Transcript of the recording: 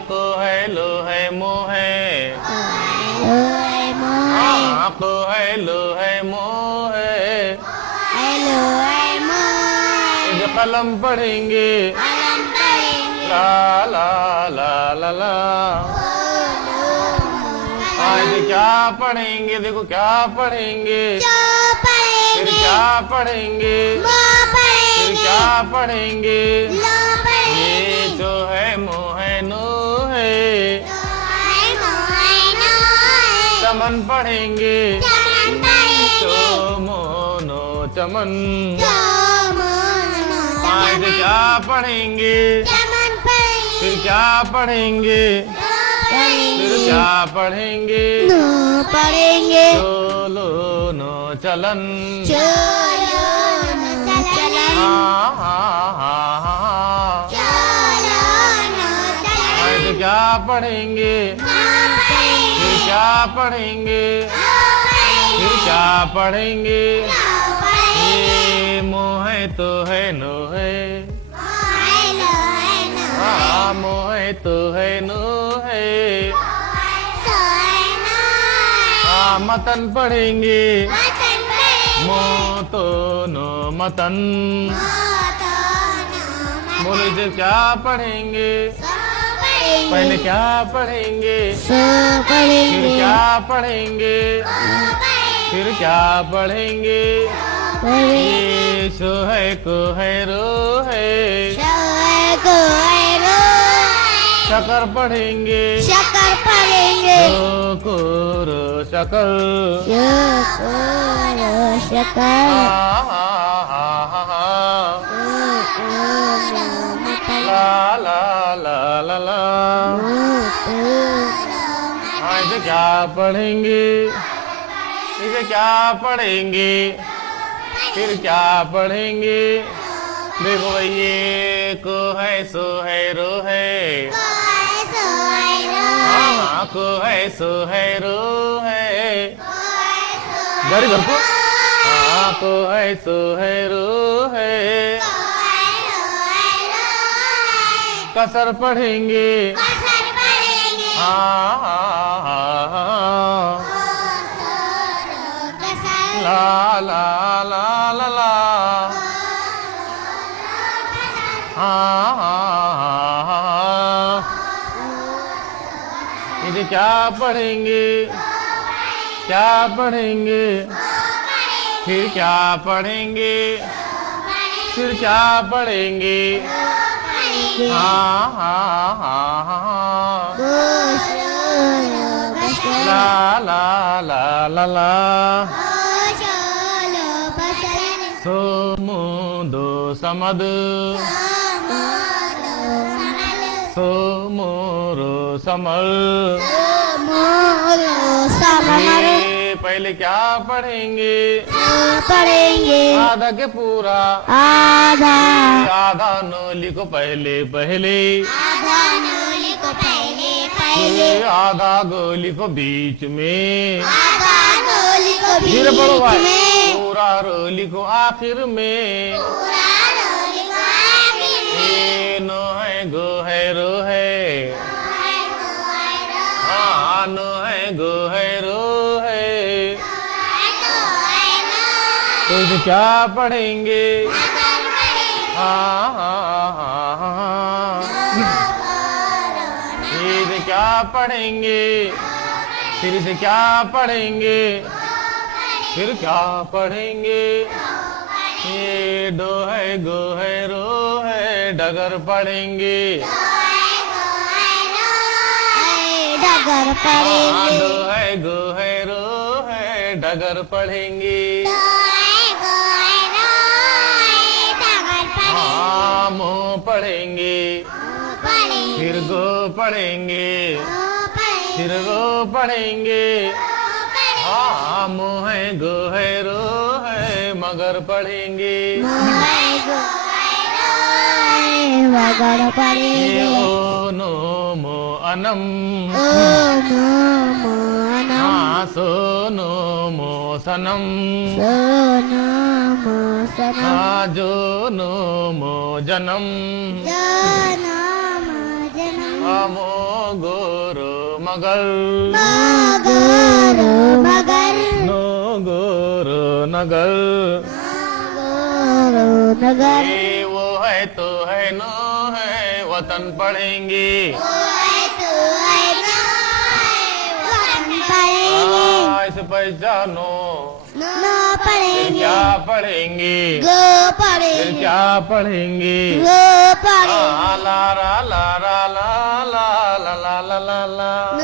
को है लो है मोह है को है लो है मोह है इधर कलम पढ़ेंगे ला ला ला ला ला आज क्या पढ़ेंगे देखो क्या पढ़ेंगे फिर क्या पढ़ेंगे फिर क्या पढ़ेंगे ये जो है मोह नो है चमन पढ़ेंगे चो मोनो चमन आज क्या पढ़ेंगे फिर क्या पढ़ेंगे फिर क्या पढ़ेंगे चलो नो चलन हाँ हाँ हाँ हाँ आज क्या पढ़ेंगे फिर क्या पढ़ेंगे फिर क्या पढ़ेंगे ये मोह तो है नो है हाँ मोह तो है नो है हाँ मतन पढ़ेंगे मो तो नो मतन बोले जो क्या पढ़ेंगे पहले क्या पढ़ेंगे फिर क्या पढ़ेंगे फिर क्या पढ़ेंगे ये सो है को है रो है शकर पढ़ेंगे रो को रो शकर ला ला ला ला ला इसे क्या पढ़ेंगे इसे क्या पढ़ेंगे फिर क्या पढ़ेंगे देखो भाई ये को है सो है रो है हाँ को है सो है रो है गरीब को हाँ को है सो है रो है कसर पढ़ेंगे हाँ हाँ हाँ हाँ ला ला ला ला ला हाँ हाँ हाँ इसे क्या पढ़ेंगे क्या पढ़ेंगे फिर क्या पढ़ेंगे फिर क्या पढ़ेंगे हाँ हाँ हाँ हाँ ला ला ला ला ला सो मुदो समद सो मोरो समल पहले क्या पढ़ेंगे आधा के पूरा आधा नोली को पहले पहले आधा गोली को बीच में फिर पढ़ो भाई पूरा रोली को आखिर में ये नो है गो है रो है हाँ नो है गो है रो है तो इसे क्या पढ़ेंगे हाँ हाँ हाँ हाँ इसे क्या पढ़ेंगे फिर इसे क्या पढ़ेंगे फिर क्या पढ़ेंगे ये डो है गो है रो है डगर पढ़ेंगे डगर पढ़ेंगे डो है गो है रो है डगर पढ़ेंगे हाँ मोह पढ़ेंगे फिर गो पढ़ेंगे फिर रो पढ़ेंगे हाँ मोह है गो है रो है मगर पढ़ेंगे मगर पढ़ेंगे ओ नो मो अनम हाँ सो नो मो सनम हाँ जो नो मो जन्म मो गुरु मगर मगर मगर नो गुरु नगर गुरु नगर ये वो है तो है नो है वतन पढ़ेंगे वतन पढ़ेंगे इस पहचानो न फिर पढ़ेंगे क्या पढ़ेंगे गो फिर पढ़ेंगे क्या पढ़ेंगे गो पढ़ेंगे ला ला ला ला ला ला ला ला ला ला ला न